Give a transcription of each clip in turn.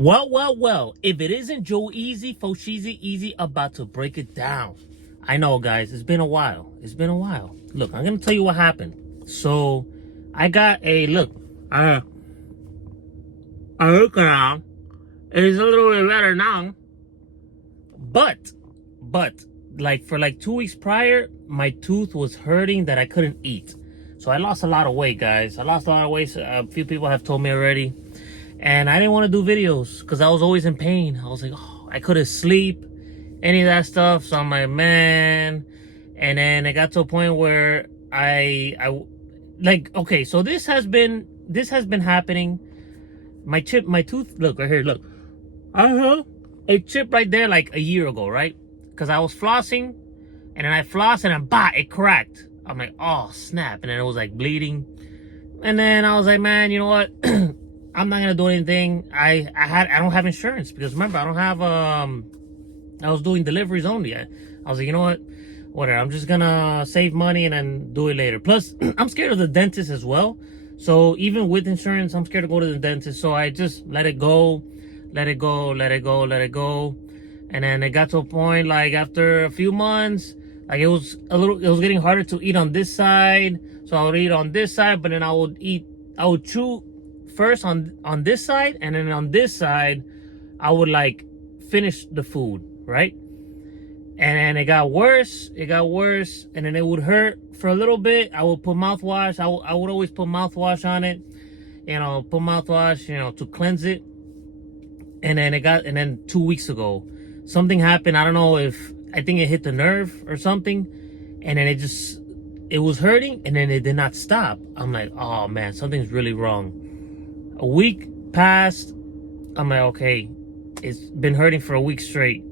Well, if it isn't Joe Easy, Fosheezy Easy about to break it down. I know, guys, it's been a while. Look, I'm going to tell you what happened. So, I got a, look, I look around. It's a little bit better now. But, like, for like 2 weeks prior, my tooth was hurting that I couldn't eat. So, I lost a lot of weight, guys. A few people have told me already. And I didn't want to do videos because I was always in pain. I was like, oh, I couldn't sleep, any of that stuff. So I'm like, man. And then it got to a point where okay, so this has been happening. My tooth, look right here, look. It chipped right there like a year ago, right? Because I was flossing, and then I flossed, and then it cracked. I'm like, oh snap! And then it was like bleeding. And then I was like, man, you know what? I'm not gonna do anything. I don't have insurance because remember I don't have I was doing deliveries only. I was like, you know what, whatever. I'm just gonna save money and then do it later. Plus, I'm scared of the dentist as well. So even with insurance, I'm scared to go to the dentist. So I just let it go. And then it got to a point like after a few months, like it was getting harder to eat on this side. So I would eat on this side, but then I would chew first on this side, and then on this side I would like finish the food, right? And then it got worse, and then it would hurt for a little bit. I would put mouthwash. I would always put mouthwash on it, to cleanse it. And then 2 weeks ago something happened. I don't know, I think it hit the nerve or something, and then it was hurting, and then it did not stop. I'm like, oh man, something's really wrong. A week passed. I'm like, okay, it's been hurting for a week straight.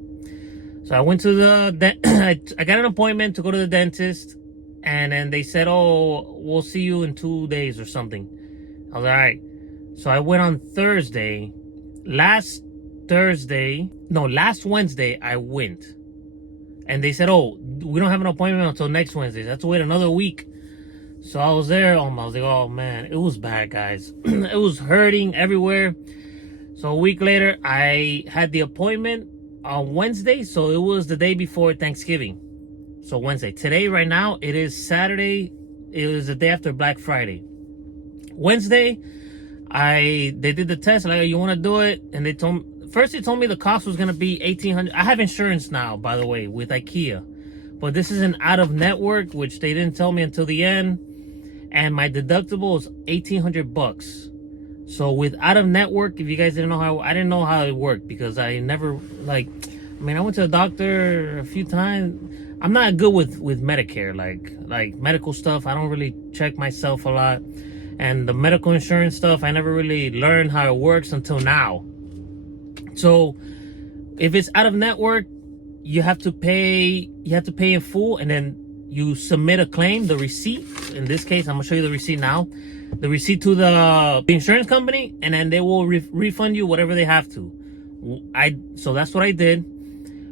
So I went to I got an appointment to go to the dentist, and then they said, oh, we'll see you in 2 days or something. I was like, all right. So I went on Thursday. Last Wednesday I went, and they said, oh, we don't have an appointment until next Wednesday. So I have to wait another week. So I was there. I was like, oh man, it was bad, guys. It was hurting everywhere. So a week later, I had the appointment on Wednesday. So it was the day before Thanksgiving. So Wednesday. Today, right now, it is Saturday. It was the day after Black Friday. Wednesday, they did the test. Like, you want to do it? And they told me the cost was gonna be $1,800. I have insurance now, by the way, with IKEA. But this is an out of network, which they didn't tell me until the end. And my deductible is $1,800. So with out of network, if you guys didn't know I didn't know how it worked because I never I went to the doctor a few times. I'm not good with Medicare, like medical stuff. I don't really check myself a lot. And the medical insurance stuff, I never really learned how it works until now. So if it's out of network, you have to pay in full, and then you submit a claim, the receipt. In this case, I'm gonna show you the receipt now. The receipt to the insurance company, and then they will refund you whatever they have to. So that's what I did.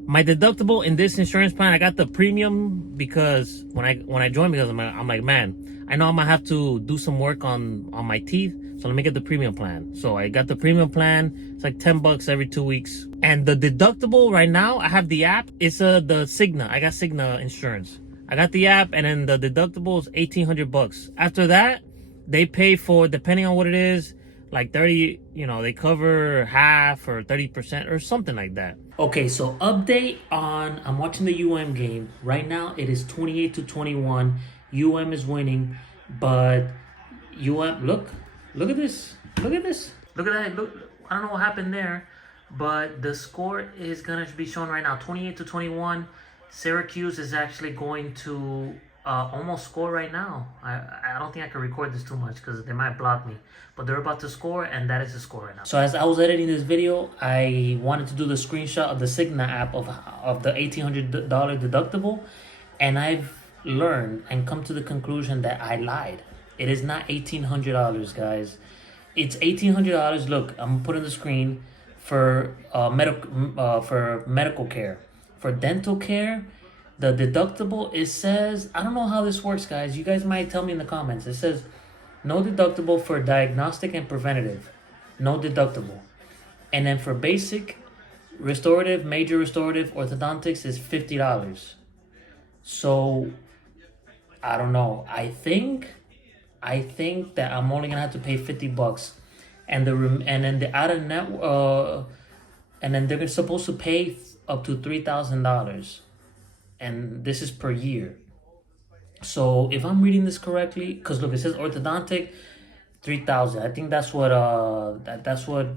My deductible in this insurance plan, I got the premium because when I joined, because I'm like, man, I know I'm gonna have to do some work on my teeth, so let me get the premium plan. So I got the premium plan. It's like $10 every 2 weeks. And the deductible right now, I have the app. It's the Cigna. I got Cigna insurance. I got the app, and then the deductible is $1,800. After that, they pay for, depending on what it is, like 30, they cover half or 30% or something like that. Okay, so update on, I'm watching the UM game. Right now, it is 28-21. UM is winning, but UM, look at this. Look at that. Look, I don't know what happened there, but the score is going to be shown right now, 28-21. Syracuse is actually going to almost score right now. I don't think I can record this too much because they might block me. But they're about to score, and that is the score right now. So as I was editing this video, I wanted to do the screenshot of the Cigna app of the $1,800 deductible. And I've learned and come to the conclusion that I lied. It is not $1,800, guys. It's $1,800. Look, I'm going to put on the screen for medical care. For dental care, the deductible, it says, I don't know how this works, guys. You guys might tell me in the comments. It says no deductible for diagnostic and preventative. No deductible. And then for basic, restorative, major restorative, orthodontics is $50. So I don't know. I think that I'm only gonna have to pay $50, and then the out of net and then they're supposed to pay up to $3,000, and this is per year. So if I'm reading this correctly, because look, it says orthodontic, 3,000. I think that's what that's what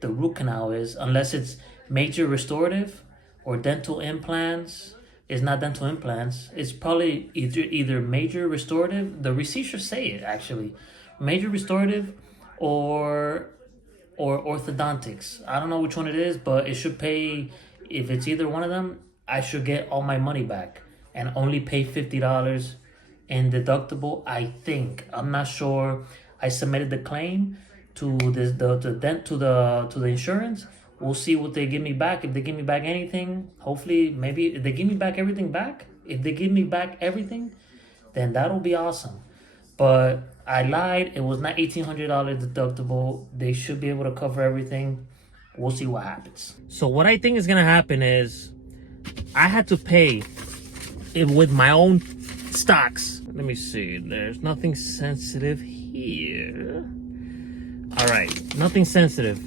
the root canal is, unless it's major restorative or dental implants. It's not dental implants. It's probably either major restorative. The receipts should say it actually, major restorative, or orthodontics. I don't know which one it is, but it should pay. If it's either one of them, I should get all my money back and only pay $50 in deductible. I think, I'm not sure. I submitted the claim to the insurance. We'll see what they give me back. If they give me back anything, hopefully, maybe if they give me back everything back, if they give me back everything, then that'll be awesome. But I lied. It was not $1,800 deductible. They should be able to cover everything. We'll see what happens. So what I think is gonna happen is I had to pay it with my own stocks. Let me see. There's nothing sensitive here. All right, nothing sensitive.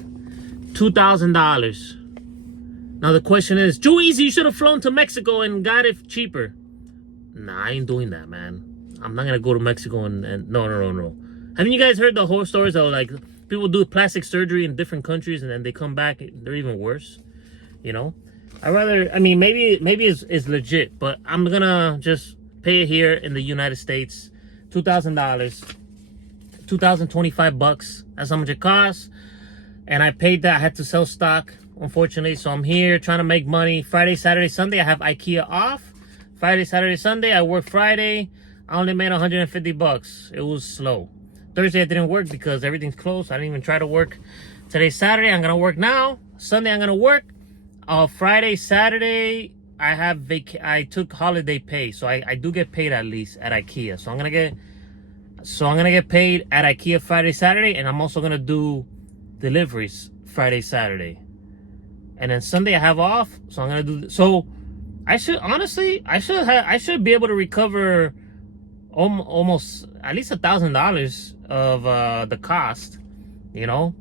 $2,000. Now the question is, too easy. You should have flown to Mexico and got it cheaper. Nah, I ain't doing that, man. I'm not gonna go to Mexico and no. Haven't you guys heard the horror stories of like people do plastic surgery in different countries and then they come back, they're even worse? You know, I mean, maybe it's legit, but I'm gonna just pay it here in the United States. $2,000, $2,025. That's how much it costs. And I paid that. I had to sell stock, unfortunately. So I'm here trying to make money. Friday, Saturday, Sunday, I have IKEA off. Friday, Saturday, Sunday, I work Friday. I only made $150. It was slow. Thursday, I didn't work because everything's closed. I didn't even try to work. Today's Saturday. I'm going to work now. Sunday, I'm going to work. Friday, Saturday, I took holiday pay. So I do get paid at least at IKEA. So I'm going to get paid at IKEA Friday, Saturday. And I'm also going to do deliveries Friday, Saturday, and then Sunday I have off. So I'm gonna do. So I should be able to recover almost at least $1,000 of the cost, you know,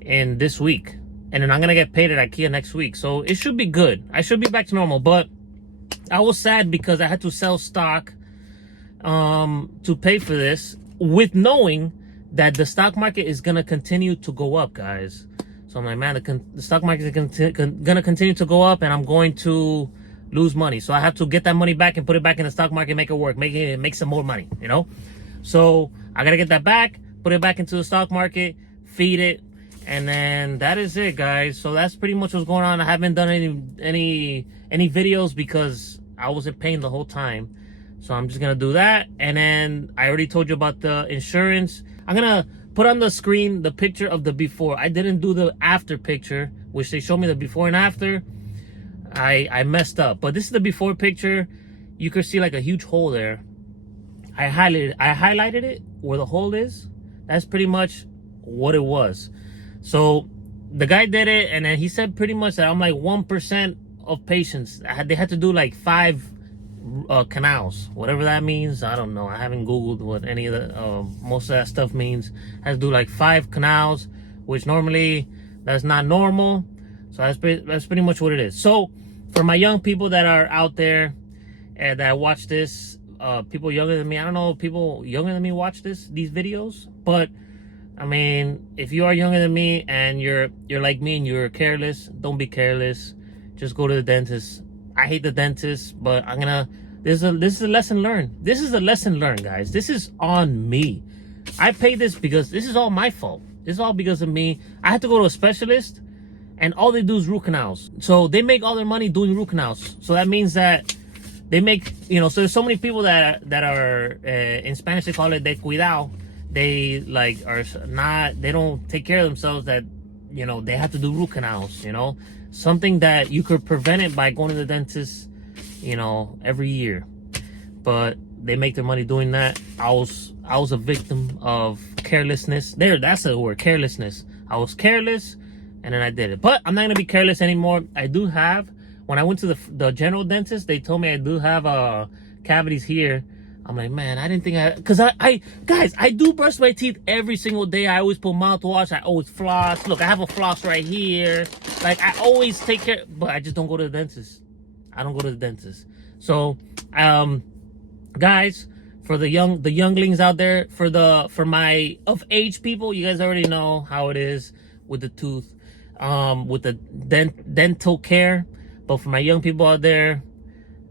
in this week, and then I'm gonna get paid at IKEA next week. So it should be good. I should be back to normal. But I was sad because I had to sell stock to pay for this, with knowing that the stock market is going to continue to go up, guys. So I'm like, man, the stock market is going to continue to go up, and I'm going to lose money. So I have to get that money back and put it back in the stock market, make it work, make some more money, you know? So I got to get that back, put it back into the stock market, feed it, and then that is it, guys. So that's pretty much what's going on. I haven't done any videos because I wasn't paying the whole time. So I'm just going to do that. And then I already told you about the insurance. I'm gonna put on the screen the picture of the before. I didn't do the after picture, which they showed me the before and after. I messed up, but this is the before picture. You could see like a huge hole there. I highlighted it where the hole is. That's pretty much what it was. So the guy did it, and then he said pretty much that I'm like 1% of patients. They had to do like 5 canals, whatever that means. I don't know. I haven't googled what any of the most of that stuff means. Has to do like 5 canals, which normally that's not normal. So that's pretty much what it is. So for my young people that are out there and that watch this, people younger than me, I don't know, people younger than me watch these videos, but I mean, if you are younger than me and you're like me and you're careless, don't be careless. Just go to the dentist. I hate the dentist, but this is a lesson learned. This is a lesson learned, guys. This is on me. I pay this because this is all my fault. This is all because of me. I had to go to a specialist, and all they do is root canals. So they make all their money doing root canals. So that means that they make, so there's so many people that are in Spanish they call it de cuidado. They they don't take care of themselves, that they have to do root canals, something that you could prevent it by going to the dentist, every year. But they make their money doing that. I was a victim of carelessness. That's the word, carelessness. I was careless, and then I did it. But I'm not gonna be careless anymore. I do have, when I went to the general dentist, they told me I do have cavities here. I'm like, man, I didn't think because guys, I do brush my teeth every single day. I always put mouthwash. I always floss. Look, I have a floss right here. Like, I always take care, but I just don't go to the dentist. I don't go to the dentist. So, guys, for the younglings out there, for my of age people, you guys already know how it is with the tooth, with the dental care. But for my young people out there,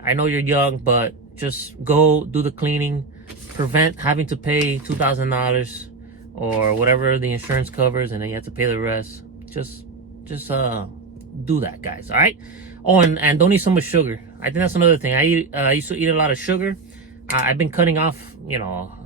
I know you're young, but just go do the cleaning, prevent having to pay $2,000 or whatever the insurance covers, and then you have to pay the rest. Just do that, guys. All right. Oh, and don't eat so much sugar. I think that's another thing. I used to eat a lot of sugar. I've been cutting off,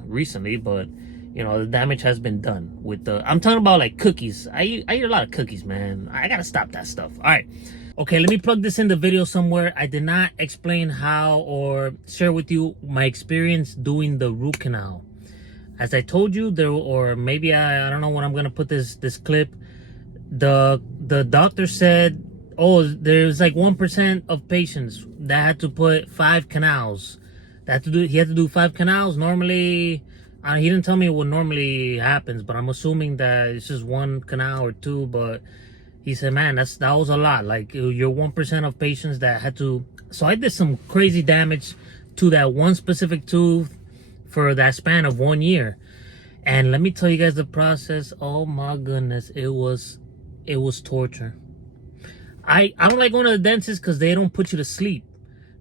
recently, but the damage has been done with I'm talking about like cookies. I eat a lot of cookies, man. I gotta stop that stuff. All right. Okay, let me plug this in the video somewhere. I did not explain how or share with you my experience doing the root canal. As I told you, or maybe I don't know when I'm gonna put this clip. The doctor said, oh, there's like 1% of patients that had to put 5 canals. He had to do 5 canals. Normally, he didn't tell me what normally happens, but I'm assuming that it's just 1 canal or 2. But he said, man, that was a lot. Like, you're 1% of patients that had to. So I did some crazy damage to that one specific tooth for that span of 1 year. And let me tell you guys the process. Oh my goodness, it was torture. I don't like going to the dentist because they don't put you to sleep.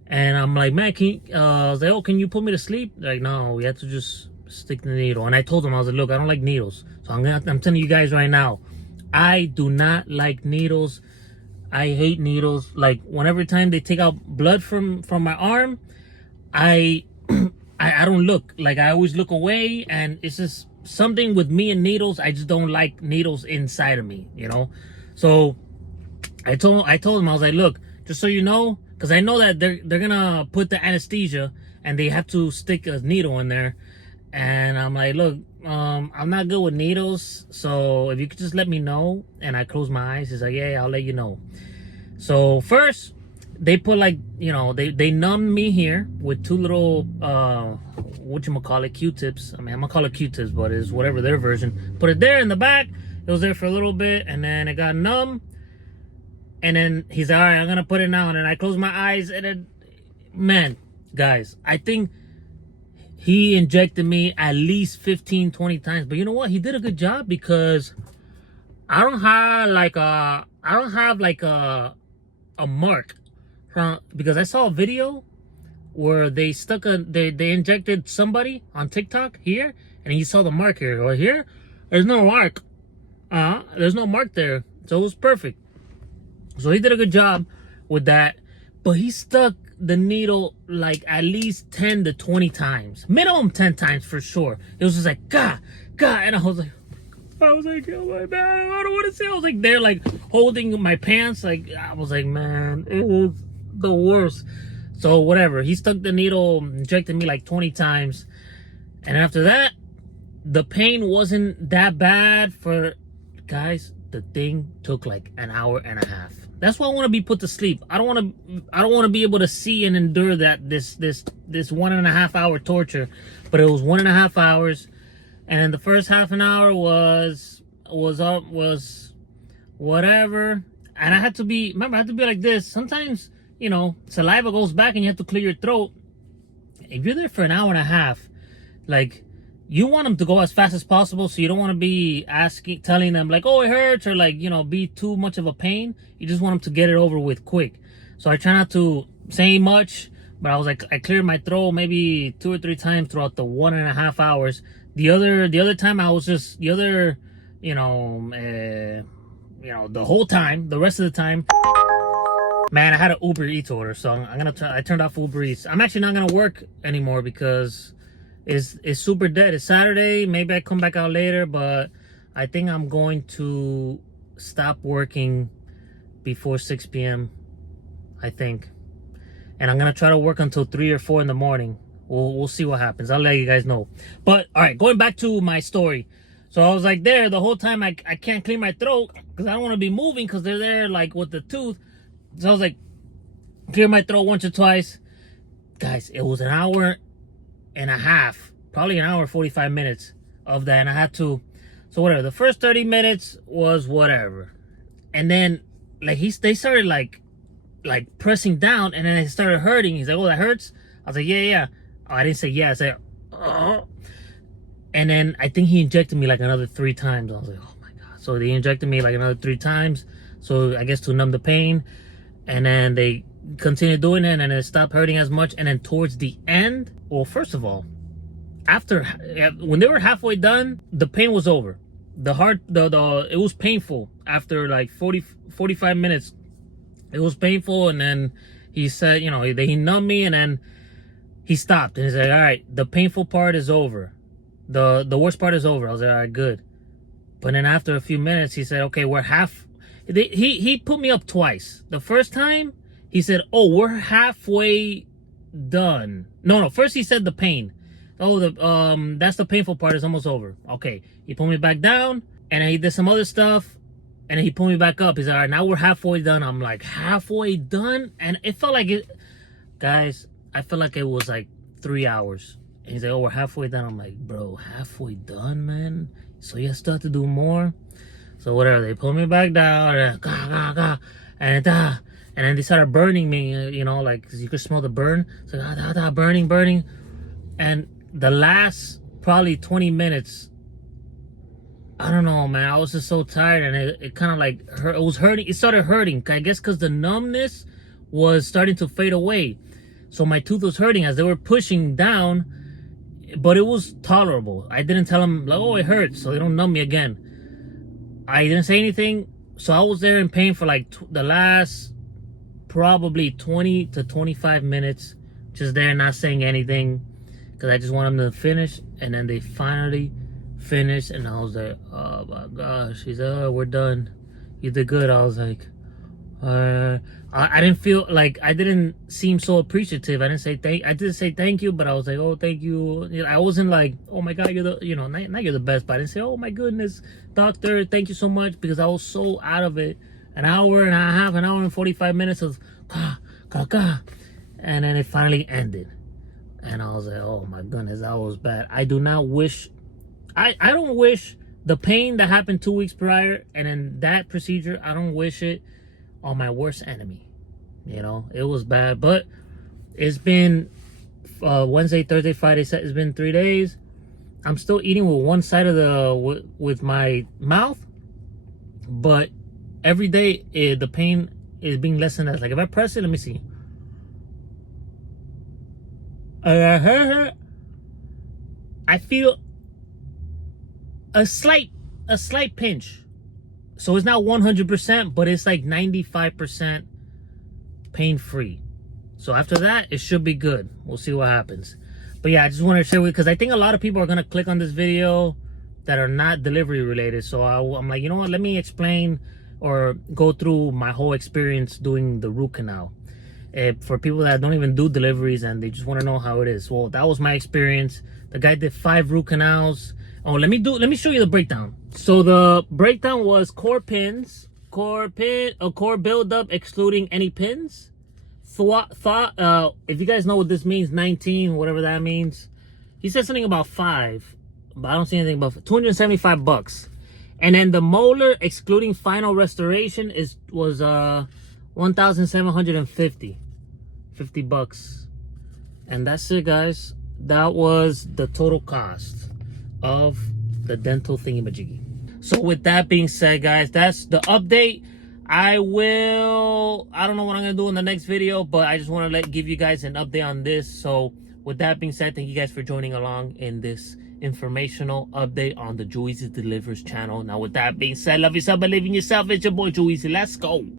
And I'm like, man, I was like, oh, can you put me to sleep? Like, no, we have to just stick the needle. And I told them, I was like, look, I don't like needles. So I'm telling you guys right now, I do not like needles. I hate needles. Like, whenever time they take out blood from my arm, I don't look. Like, I always look away, and it's just something with me and needles. I just don't like needles inside of me, So I told him, I was like, look, just so you know, because I know that they're gonna put the anesthesia and they have to stick a needle in there. And I'm like, look, I'm not good with needles, so if you could just let me know. And I close my eyes. He's like, yeah, I'll let you know. So first, they put like, they numbed me here with 2 little, whatchamacallit, Q-tips. I mean, I'm gonna call it Q-tips, but it's whatever their version. Put it there in the back. It was there for a little bit, and then it got numb. And then he's like, all right, I'm gonna put it now. And then I close my eyes, and then, man, guys, I think he injected me at least 15, 20 times. But you know what? He did a good job, because I don't have like a mark from, because I saw a video where they they injected somebody on TikTok here, and you saw the mark here. Or here, there's no mark. There's no mark there. So it was perfect. So he did a good job with that. But he stuck the needle like at least 10 to 20 times. Minimum 10 times for sure. It was just like, God. And I was like, oh my man, I don't want to say. I was like there, like holding my pants. Like, I was like, man, it was the worst. So whatever. He stuck the needle, injected me like 20 times. And after that, the pain wasn't that bad for, guys, the thing took like an hour and a half. That's why I want to be put to sleep. I don't want to be able to see and endure that this 1.5 hour torture. But it was 1.5 hours, and then the first half an hour was whatever. And I had to be like this. Sometimes, saliva goes back and you have to clear your throat. If you're there for an hour and a half, like, you want them to go as fast as possible, so you don't want to be telling them like, oh, it hurts, or like, be too much of a pain. You just want them to get it over with quick. So I try not to say much, but I was like, I cleared my throat maybe 2 or 3 times throughout the 1.5 hours. The other time I was just, the whole time, the rest of the time, man, I had an Uber Eats order, so I turned off Uber Eats. I'm actually not gonna work anymore because it's super dead. It's Saturday. Maybe I come back out later, but I think I'm going to stop working before 6 p.m. I think. And I'm gonna try to work until 3 or 4 in the morning. We'll see what happens. I'll let you guys know. But all right, going back to my story. So I was like there the whole time. I can't clear my throat because I don't want to be moving because they're there like with the tooth. So I was like, clear my throat once or twice. Guys, it was an hour and a half, probably an hour 45 minutes of that, and I had to. So whatever. The first 30 minutes was whatever, and then like they started like pressing down, and then it started hurting. He's like, "Oh, that hurts." I was like, "Yeah." Oh, I didn't say yeah. I said, "Oh." And then I think he injected me like another 3 times. I was like, "Oh my god!" So they injected me like another 3 times. So I guess to numb the pain, and then they continued doing it, and then it stopped hurting as much. And then towards the end, well, first of all, after when they were halfway done, the pain was over. It was painful after like 45 minutes. It was painful, and then he said, he numbed me, and then he stopped, and he's like, "All right, the painful part is over. The worst part is over." I was like, "All right, good." But then after a few minutes, he said, "Okay, we're half." He put me up twice. The first time, he said, "Oh, we're halfway done." No. First he said the pain. "Oh, that's the painful part is almost over." Okay, he put me back down, and then he did some other stuff. And then he pulled me back up. He's like, "All right, now we're halfway done." I'm like, halfway done? And it felt like it, guys, I felt like it was like 3 hours. And he's like, "Oh, we're halfway done." I'm like, "Bro, halfway done, man? So you still have to do more?" So whatever, they pulled me back down, and then they started burning me, like, 'cause you could smell the burn. So burning. And the last probably 20 minutes, I don't know, man. I was just so tired, and it kind of like hurt. It was hurting. It started hurting, I guess, because the numbness was starting to fade away. So my tooth was hurting as they were pushing down, but it was tolerable. I didn't tell them, like, "Oh, it hurts," so they don't numb me again. I didn't say anything. So I was there in pain for like the last probably 20 to 25 minutes, just there not saying anything, because I just want them to finish. And then they finally finished, and I was like, "Oh my gosh." He said, "Oh, we're done. You did good." I was like, I didn't feel like, I didn't seem so appreciative. I did say thank you, but I was like, "Oh, thank you." I wasn't like, "Oh my god, you're the," not you're the best, but I didn't say, "Oh my goodness, doctor, thank you so much," because I was so out of it. An hour and a half, an hour and 45 minutes of and then it finally ended. And I was like, "Oh my goodness, that was bad." I do not wish, I don't wish the pain that happened 2 weeks prior and then that procedure, I don't wish it on my worst enemy. It was bad. But it's been Wednesday, Thursday, Friday, it's been 3 days. I'm still eating with one side of with my mouth, but every day the pain is being less and less. Like if I press it, let me see. I feel a slight pinch. So it's not 100%, but it's like 95% pain-free. So after that, it should be good. We'll see what happens. But yeah, I just wanted to share with you, because I think a lot of people are going to click on this video that are not delivery related. So I'm like, you know what? Let me explain or go through my whole experience doing the root canal. For people that don't even do deliveries and they just want to know how it is. Well, that was my experience. The guy did 5 root canals. Oh, let me show you the breakdown. So the breakdown was core buildup excluding any pins. If you guys know what this means, 19, whatever that means. He said something about 5, but I don't see anything about $275. And then the molar excluding final restoration was $1,750. $50. And that's it, guys. That was the total cost of the dental thingy-majiggy. So with that being said, guys, that's the update. I don't know what I'm gonna do in the next video, but I just want to give you guys an update on this. So with that being said, thank you guys for joining along in this informational update on the Joeezy Delivers channel. Now with that being said, love yourself, believe in yourself. It's your boy Joeezy. Let's go.